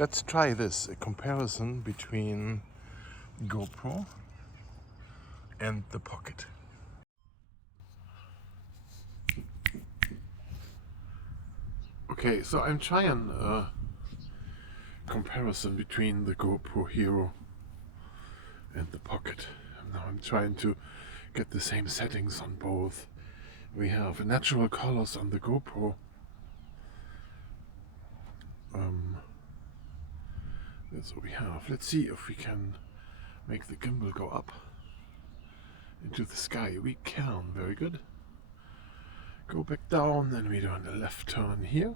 Let's try this, a comparison between GoPro and the Pocket. Okay, so I'm trying a comparison between the GoPro Hero and the Pocket. Now I'm trying to get the same settings on both. We have natural colors on the GoPro. That's what we have. Let's see if we can make the gimbal go up into the sky. We can, very good. Go back down, and we're doing a left turn here.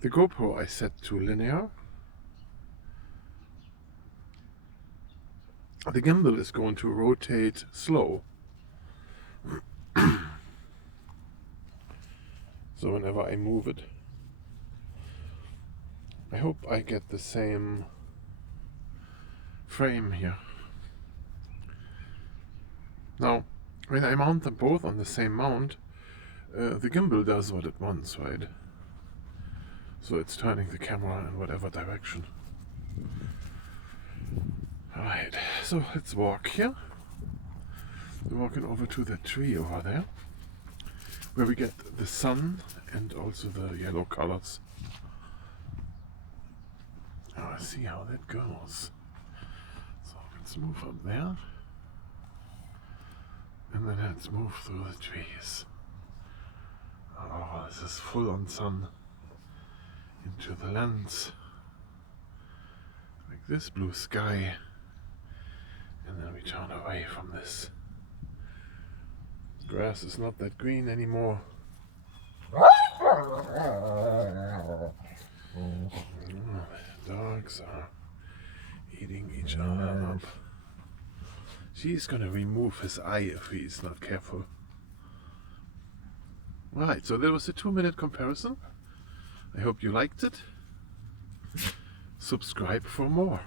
The GoPro I set to linear. The gimbal is going to rotate slow. So whenever I move it, I hope I get the same frame here. Now, when I mount them both on the same mount, the gimbal does what it wants, right? So it's turning the camera in whatever direction. Alright, so let's walk here. We're walking over to the tree over there, where we get the sun and also the yellow colors. Now let's see how that goes. So let's move up there. And then let's move through the trees. Oh, this is full on sun into the lens. Like this blue sky. And then we turn away from this. The grass is not that green anymore. Dogs are eating each other up. She's gonna remove his eye if he's not careful. Right, so that was a 2-minute comparison. I hope you liked it. Subscribe for more.